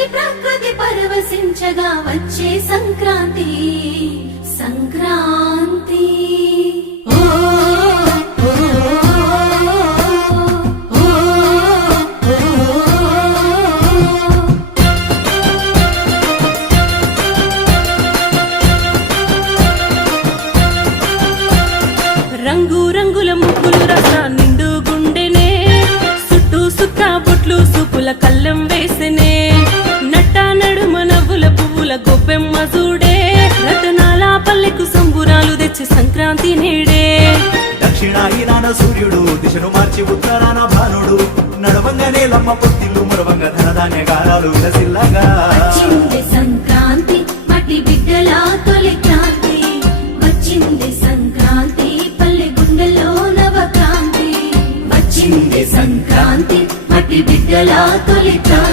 చలి ప్రకృతి పరవశించగా వచ్చే సంక్రాంతి సంక్రాంతి రంగు రంగుల ముగ్గులు రస నిండు గుండెనే చుట్టూ సుక్క బొట్లు సూపుల కళ్ళెం వేసనే నట్ట నడుమ నవ్వుల పువ్వుల గొప్పెమ్మ చూడే రతనాల పల్లెకు సంబురాలు తెచ్చి సంక్రాంతి నేడే దక్షిణాయనాన సూర్యుడు దిశను మార్చి ఉత్తరాన భానుడు నడవంగానే లమ్మ పొత్తిల్లు మురవంగ ధనధాన్య గారాలు విలసిల్లగా వచ్చింది సంక్రాంతి మట్టి బిడ్డల తొలి క్రాంతి వచ్చింది సంక్రాంతి పల్లె గుండెలో నవక్రాంతి వచ్చింది సంక్రాంతి మట్టి బిడ్డల తొలి క్రాంతి